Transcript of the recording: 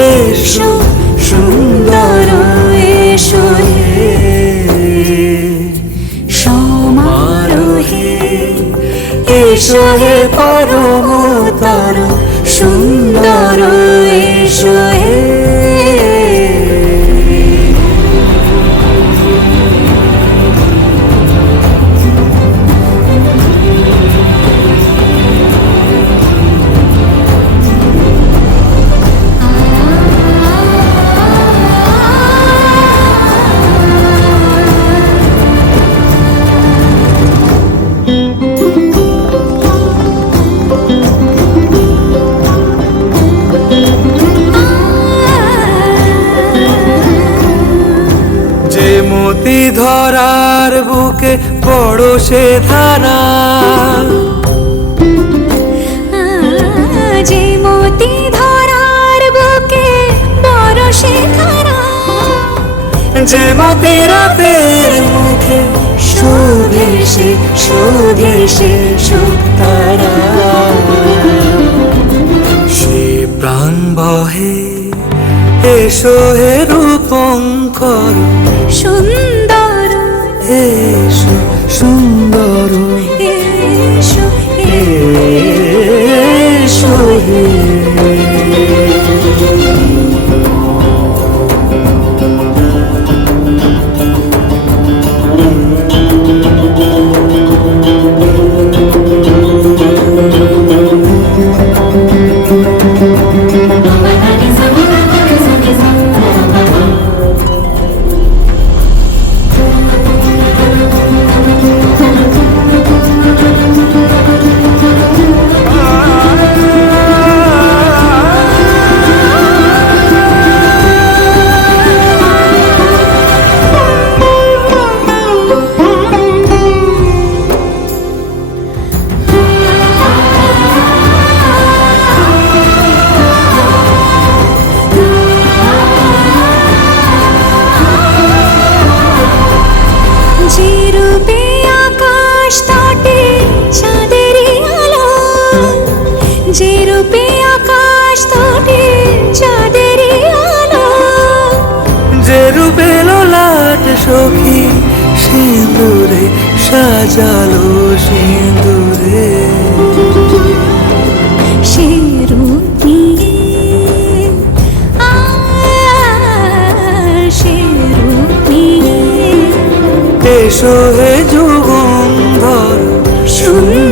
এসো সুন্দর এসো সমারোহে এসো হে পরম বড় সে ধারা। যে মতি ধরার বুকে বড় শেখারা যে মতি রাতের মুখে শোভে সে শোভে সে সুতারা সে প্রাণ বহে এসো হে রূপঙ্কর হে যে রূপে আকাশ তটে চাঁদেরই আলো। যে রূপে লোলাট সখী সিঁদুরে সাজালো সিঁদুরে। সে রূপ এসো হে যুগন্ধর সুন্দর